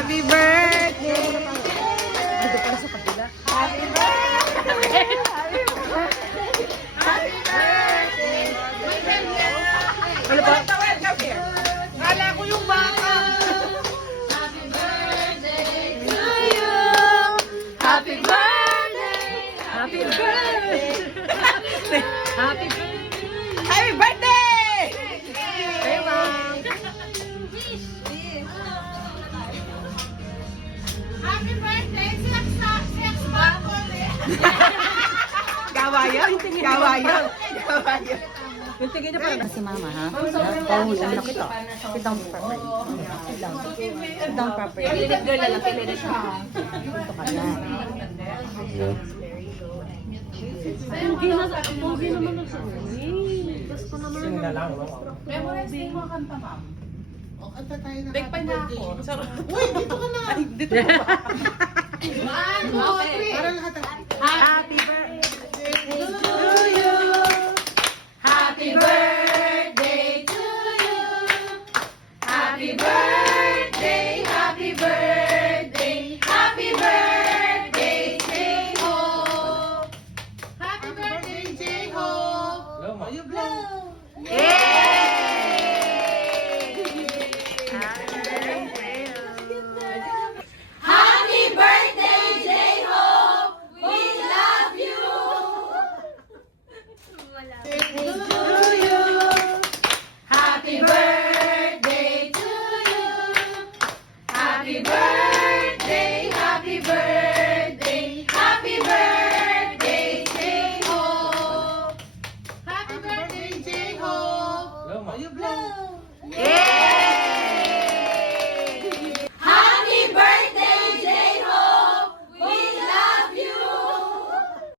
Happy birthday! Dito para sa kabila. Happy birthday! Happy birthday! Ano pa? Welcome here. Kala ko yung baka. Happy birthday to you. Happy birthday! Happy birthday! Happy birthday! Happy birthday! Kayo, ma'am. Happy birthday, Sex Bubble. Kawayan? Kawayan? Kawayan? Yung tingin niya parang si mama, ha? Pahulan na kita. Sit down properly. Sit down. Sit down properly. Pililit girl na lang, pililit siya. Dito ka na. Pogi naman na siya. Gusto naman. Memorize din mo kanta, ma'am. O, kanta tayo na Big happy pan na birthday. ako. Sarap. Uy, dito ka na. Ay, dito ka ba? Ano?